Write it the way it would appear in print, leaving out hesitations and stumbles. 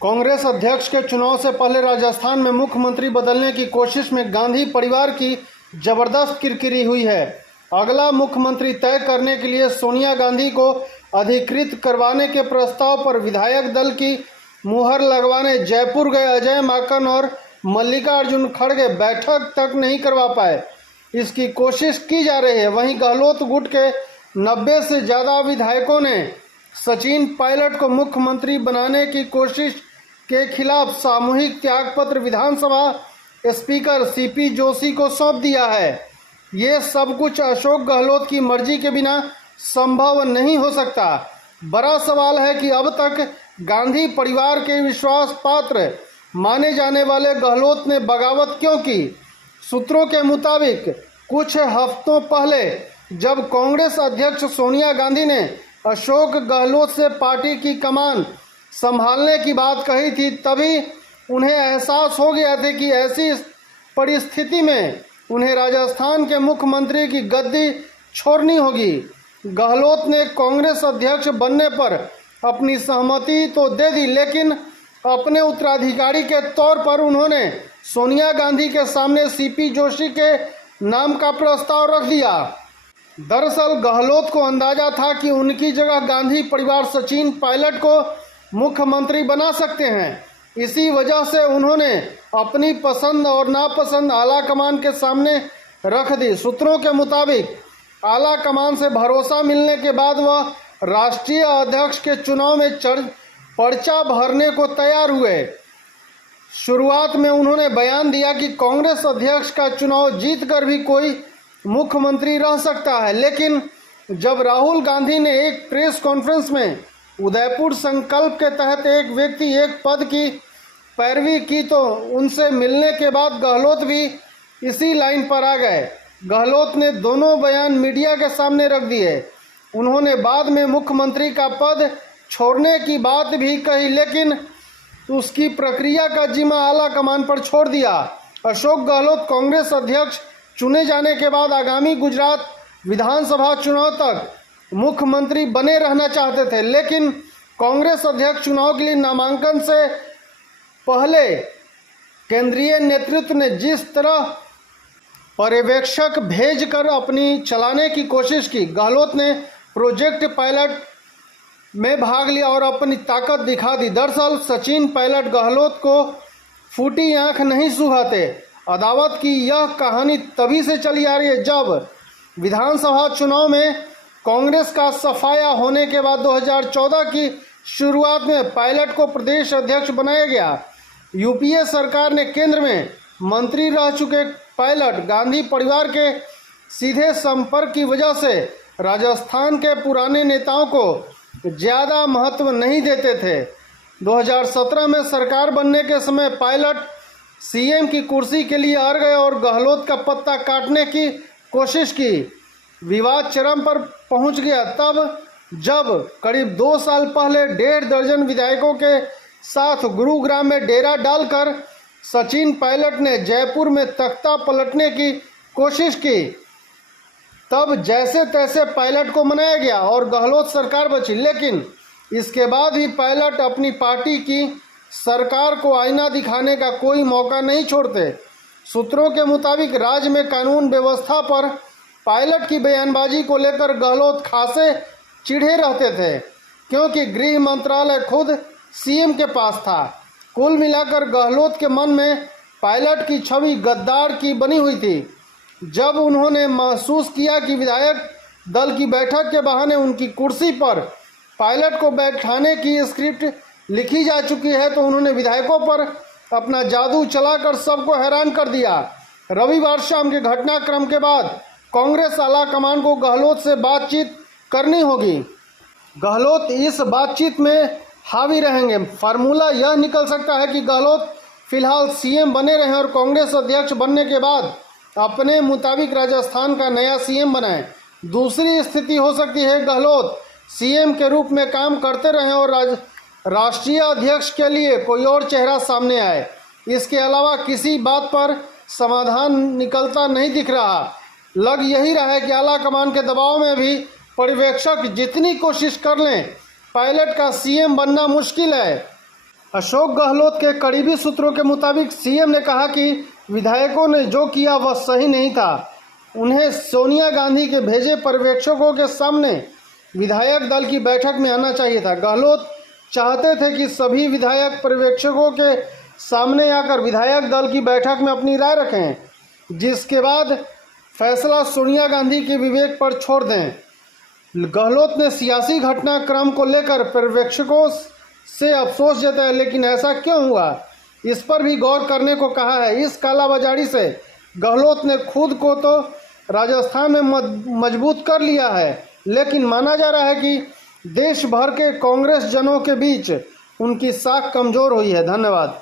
कांग्रेस अध्यक्ष के चुनाव से पहले राजस्थान में मुख्यमंत्री बदलने की कोशिश में गांधी परिवार की जबरदस्त किरकिरी हुई है। अगला मुख्यमंत्री तय करने के लिए सोनिया गांधी को अधिकृत करवाने के प्रस्ताव पर विधायक दल की मुहर लगवाने जयपुर गए अजय माकन और मल्लिकार्जुन खड़गे बैठक तक नहीं करवा पाए। इसकी कोशिश की जा रही है। वहीं गहलोत गुट के 90 से ज़्यादा विधायकों ने सचिन पायलट को मुख्यमंत्री बनाने की कोशिश के खिलाफ सामूहिक त्यागपत्र विधानसभा स्पीकर सीपी जोशी को सौंप दिया है। ये सब कुछ अशोक गहलोत की मर्जी के बिना संभव नहीं हो सकता। बड़ा सवाल है कि अब तक गांधी परिवार के विश्वास पात्र माने जाने वाले गहलोत ने बगावत क्यों की। सूत्रों के मुताबिक कुछ हफ्तों पहले जब कांग्रेस अध्यक्ष सोनिया गांधी ने अशोक गहलोत से पार्टी की कमान संभालने की बात कही थी, तभी उन्हें एहसास हो गया था कि ऐसी परिस्थिति में उन्हें राजस्थान के मुख्यमंत्री की गद्दी छोड़नी होगी। गहलोत ने कांग्रेस अध्यक्ष बनने पर अपनी सहमति तो दे दी, लेकिन अपने उत्तराधिकारी के तौर पर उन्होंने सोनिया गांधी के सामने सीपी जोशी के नाम का प्रस्ताव रख दिया। दरअसल गहलोत को अंदाजा था कि उनकी जगह गांधी परिवार सचिन पायलट को मुख्यमंत्री बना सकते हैं। इसी वजह से उन्होंने अपनी पसंद और नापसंद आला कमान के सामने रख दी। सूत्रों के मुताबिक आला कमान से भरोसा मिलने के बाद वह राष्ट्रीय अध्यक्ष के चुनाव में पर्चा भरने को तैयार हुए। शुरुआत में उन्होंने बयान दिया कि कांग्रेस अध्यक्ष का चुनाव जीतकर भी कोई मुख्यमंत्री रह सकता है, लेकिन जब राहुल गांधी ने एक प्रेस कॉन्फ्रेंस में उदयपुर संकल्प के तहत एक व्यक्ति एक पद की पैरवी की तो उनसे मिलने के बाद गहलोत भी इसी लाइन पर आ गए। गहलोत ने दोनों बयान मीडिया के सामने रख दिए। उन्होंने बाद में मुख्यमंत्री का पद छोड़ने की बात भी कही, लेकिन उसकी प्रक्रिया का जिम्मा आला कमान पर छोड़ दिया। अशोक गहलोत कांग्रेस अध्यक्ष चुने जाने के बाद आगामी गुजरात विधानसभा चुनाव तक मुख्यमंत्री बने रहना चाहते थे, लेकिन कांग्रेस अध्यक्ष चुनाव के लिए नामांकन से पहले केंद्रीय नेतृत्व ने जिस तरह पर्यवेक्षक भेजकर अपनी चलाने की कोशिश की, गहलोत ने प्रोजेक्ट पायलट में भाग लिया और अपनी ताकत दिखा दी। दरअसल सचिन पायलट गहलोत को फूटी आंख नहीं सुहाते। अदावत की यह कहानी तभी से चली आ रही है जब विधानसभा चुनाव में कांग्रेस का सफाया होने के बाद 2014 की शुरुआत में पायलट को प्रदेश अध्यक्ष बनाया गया। यूपीए सरकार ने केंद्र में मंत्री रह चुके पायलट गांधी परिवार के सीधे संपर्क की वजह से राजस्थान के पुराने नेताओं को ज़्यादा महत्व नहीं देते थे। 2017 में सरकार बनने के समय पायलट सीएम की कुर्सी के लिए हार गए और गहलोत का पत्ता काटने की कोशिश की। विवाद चरम पर पहुंच गया तब जब करीब 2 साल पहले 1.5 दर्जन विधायकों के साथ गुरुग्राम में डेरा डालकर सचिन पायलट ने जयपुर में तख्ता पलटने की कोशिश की। तब जैसे तैसे पायलट को मनाया गया और गहलोत सरकार बची, लेकिन इसके बाद भी पायलट अपनी पार्टी की सरकार को आईना दिखाने का कोई मौका नहीं छोड़ते। सूत्रों के मुताबिक राज्य में कानून व्यवस्था पर पायलट की बयानबाजी को लेकर गहलोत खासे चिढ़े रहते थे, क्योंकि गृह मंत्रालय खुद सीएम के पास था। कुल मिलाकर गहलोत के मन में पायलट की छवि गद्दार की बनी हुई थी। जब उन्होंने महसूस किया कि विधायक दल की बैठक के बहाने उनकी कुर्सी पर पायलट को बैठाने की स्क्रिप्ट लिखी जा चुकी है, तो उन्होंने विधायकों पर अपना जादू चलाकर सबको हैरान कर दिया। रविवार शाम के घटनाक्रम के बाद कांग्रेस आला कमान को गहलोत से बातचीत करनी होगी। गहलोत इस बातचीत में हावी रहेंगे। फार्मूला यह निकल सकता है कि गहलोत फिलहाल सीएम बने रहें और कांग्रेस अध्यक्ष बनने के बाद अपने मुताबिक राजस्थान का नया सीएम बनाएं। दूसरी स्थिति हो सकती है गहलोत सीएम के रूप में काम करते रहें और राष्ट्रीय अध्यक्ष के लिए कोई और चेहरा सामने आए। इसके अलावा किसी बात पर समाधान निकलता नहीं दिख रहा। लग यही रहा है कि आला कमान के दबाव में भी पर्यवेक्षक जितनी कोशिश कर लें, पायलट का सीएम बनना मुश्किल है। अशोक गहलोत के करीबी सूत्रों के मुताबिक सीएम ने कहा कि विधायकों ने जो किया वह सही नहीं था। उन्हें सोनिया गांधी के भेजे पर्यवेक्षकों के सामने विधायक दल की बैठक में आना चाहिए था। गहलोत चाहते थे कि सभी विधायक पर्यवेक्षकों के सामने आकर विधायक दल की बैठक में अपनी राय रखें, जिसके बाद फैसला सोनिया गांधी के विवेक पर छोड़ दें। गहलोत ने सियासी घटनाक्रम को लेकर पर्यवेक्षकों से अफसोस जताया, लेकिन ऐसा क्यों हुआ इस पर भी गौर करने को कहा है। इस कालाबाजारी से गहलोत ने खुद को तो राजस्थान में मजबूत कर लिया है, लेकिन माना जा रहा है कि देश भर के कांग्रेस जनों के बीच उनकी साख कमजोर हुई है। धन्यवाद।